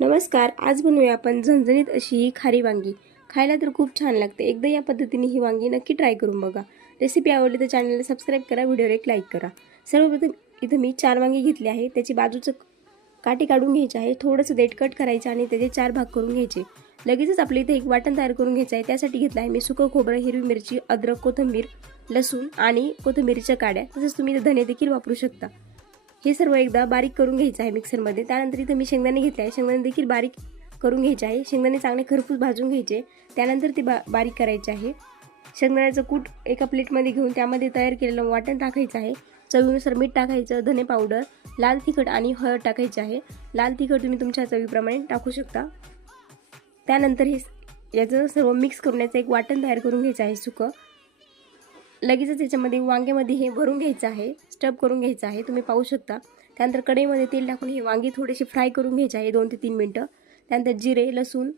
नमस्कार, आज बनवूया आपण झणझणीत अशी ही खारी वांगी. खायला तर खूप छान लागते. एकदा या पद्धतीने ही वांगी नक्की ट्राय करून बघा. रेसिपी आवडली तर चॅनलला सबस्क्राईब करा, व्हिडिओला एक लाईक करा. सर्वप्रथम इथं मी 4 वांगी घेतले आहे. त्याची बाजूचं काठी काढून घ्यायची आहे. थोडंसं देठ कट करायचं आणि त्याचे 4 भाग करून घ्यायचे. लगेचच आपल्या इथे एक वाटण तयार करून घ्यायचं आहे. त्यासाठी घेतलं आहे मी सुकं खोबरं, हिरवी मिरची, अद्रक, कोथिंबीर, लसूण आणि कोथिंबीरीच्या काड्या. तसेच तुम्ही धने देखील वापरू शकता. हे सर्व एकदा बारीक करून घ्यायचं आहे मिक्सरमध्ये. त्यानंतर इथे मी शेंगदाणे घेतले आहे. शेंगदाणे देखील बारीक करून घ्यायचे आहे. शेंगदाणे चांगले खरपूस भाजून घ्यायचे. त्यानंतर ते बारीक करायचे आहे. शेंगदाण्याचं कूट एका प्लेटमध्ये घेऊन त्यामध्ये तयार केलेलं वाटण टाकायचं आहे. चवीनुसार मीठ टाकायचं, धने पावडर, लाल तिखट आणि हळद टाकायची आहे. लाल तिखट तुम्ही तुमच्या चवीप्रमाणे टाकू शकता. त्यानंतर याचं सर्व मिक्स करून याचं एक वाटण तयार करून घ्यायचं आहे सुकं. लगेचच याच्यामध्ये वांग्यामध्ये हे भरून घ्यायचं आहे, स्टफ करून घ्यायचं आहे. तुम्ही पाहू शकता. त्यानंतर कढईमध्ये तेल टाकून हे वांगी थोडेसे फ्राय करून घ्यायचे आहे 2 ते 3 मिनिटं. त्यानंतर जिरे, लसूण